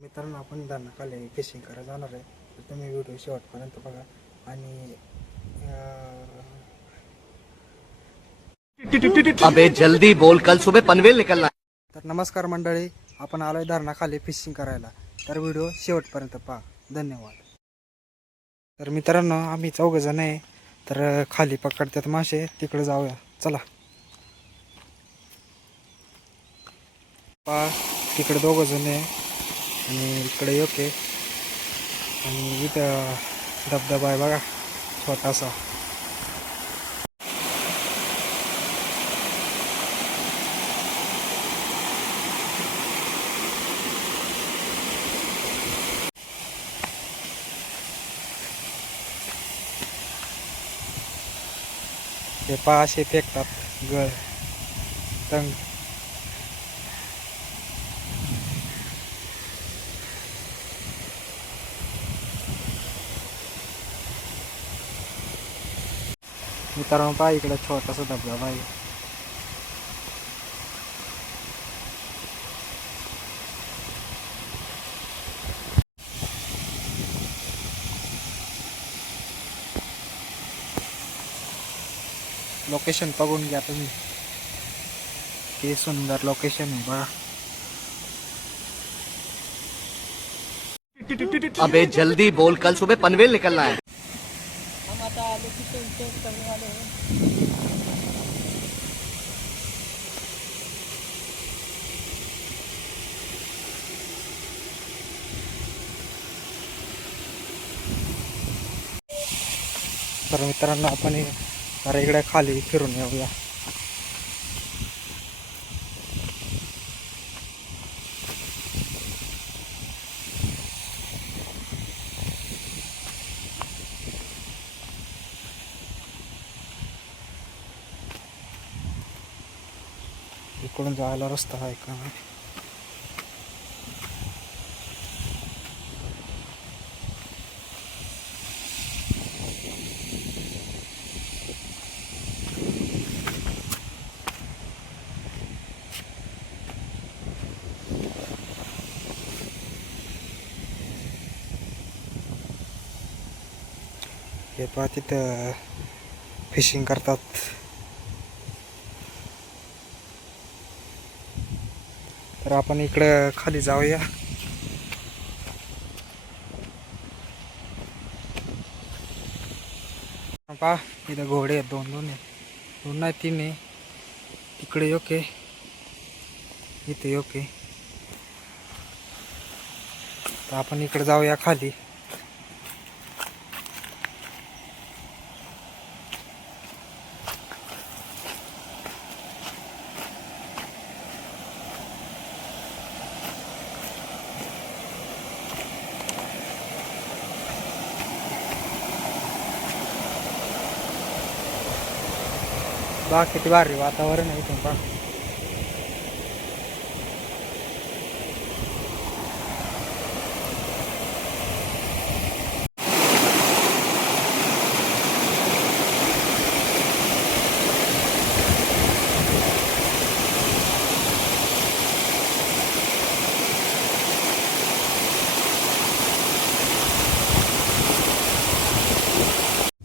मित्रांनो, आपण धरणाखाली फिशिंग करायला जाणार आहे, तर तुम्ही व्हिडिओ शेवटपर्यंत बघा. आणि अबे जल्दी बोल, कल सुबह पनवेल निकलना है. तर नमस्कार मंडळी, आपण आलोय धरणाखाली फिशिंग करायला, तर व्हिडिओ शेवटपर्यंत पहा. धन्यवाद. तर मित्रांनो, आम्ही 4 जण आहे, तर खाली पकडतात मासे, तिकडे जाऊया, चला. पहा, तिकडे 2 जण आहे आणि इकडे एक आहे आणि इथं धबधबा आहे बघा, छोटासा. हे पहा, असे फेकतात गळ तंग. मित्रांनो, पहा इकडे छोटासा धबधबा आहे. लोकेशन बघून घ्या तुम्ही, किती सुंदर लोकेशन आहे बघा. अबे जल्दी बोल, कल सुबह पनवेल निकलना है. हम आता लोकेशन चेंज करने वाले हैं. तर मित्रांनो, आपण जरा इकडे खाली फिरून येऊया. इकडून जायला रस्ता आहे का? हे पहा, तिथं फिशिंग करतात. तर आपण इकडं खाली जाऊया. पहा, इथं घोडे आहेत, 2 आहे, 2 नाही 3 आहे. तिकडे एक आहे, इथे एक आहे. तर आपण इकडे जाऊया खाली. बघा किती भारी वातावरण आहे इथून पहा.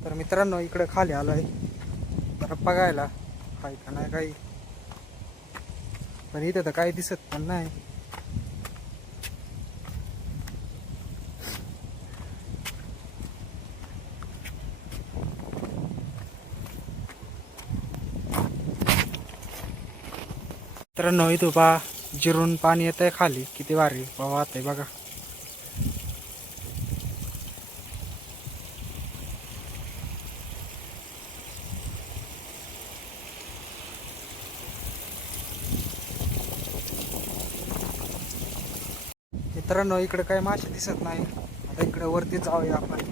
तर मित्रांनो, इकडे खाली आलोय तर बघायला काही का नाही काही, पण इथं तर काही दिसत पण नाही. मित्रांनो, इथं पहा, जिरून पाणी येत आहे खाली, किती भारी वाहत आहे बघा. मित्रांनो, इकडे काही मासे दिसत नाही. आता इकडे वरती जाऊया आपण.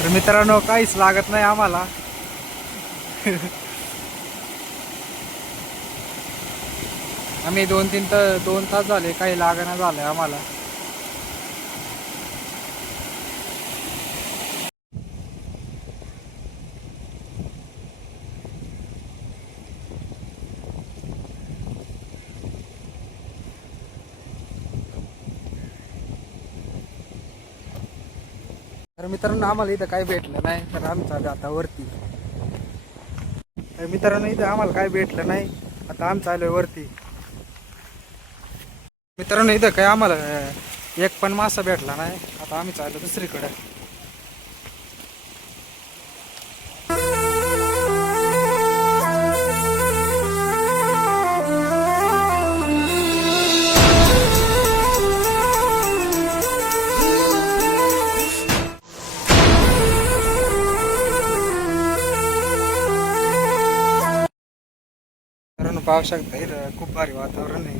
तर मित्रांनो काहीच लागत नाही आम्हाला. आम्ही 2 तास झाले काही लागणं झालंय आम्हाला. तर मित्रांनो आम्हाला इथं काही भेटलं नाही तर आम्ही चालू आता वरती. तर मित्रांनो इथं आम्हाला काही भेटलं नाही आता आम्ही चालू वरती. मित्रांनो इथं काही आम्हाला एक पण मासा भेटला नाही आता आम्ही चाललो दुसरीकडे. मित्रांनो पाहू शकता इथं खूप भारी वातावरण आहे.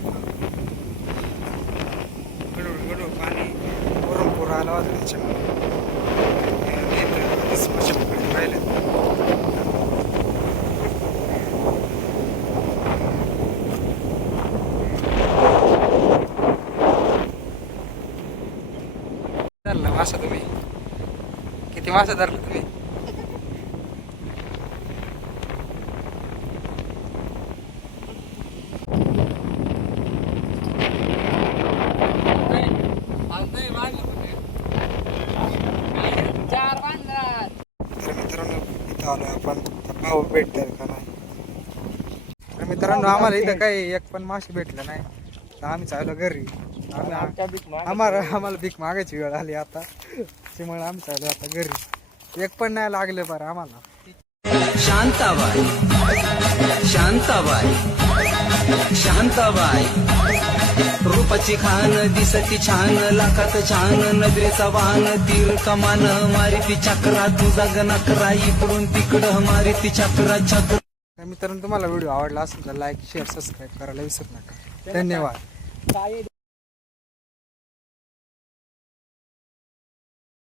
गडूळ पाणी वरून पूर आला होता त्याच्यामुळे राहिले. धरला मासा तुम्ही? किती मासा धरला तुम्ही? तर मित्रांनो इथं आलो आपण तर पाहू भेटतंय का नाही. तर मित्रांनो आम्हाला इथं काही एक पण मासे भेटलं नाही तर आम्ही चाललो घरी. आम्हाला भीक मागायची वेळ आली आता त्यामुळे आम्ही चाललो आता घरी. एक पण नाही लागले बरं आम्हाला. शांताबाई शांताबाई शांताबाई रूपाची खान दिसती छान लाखात छान नजरेचा वाहन तीर कमान मारिती चक्रा तुझा गणकरा इकडून तिकडं मारिती चक्रा चक्र. तर मित्रांनो तुम्हाला व्हिडिओ आवडला असेल तर लाईक शेअर सबस्क्राईब करायला विसरू नका. धन्यवाद.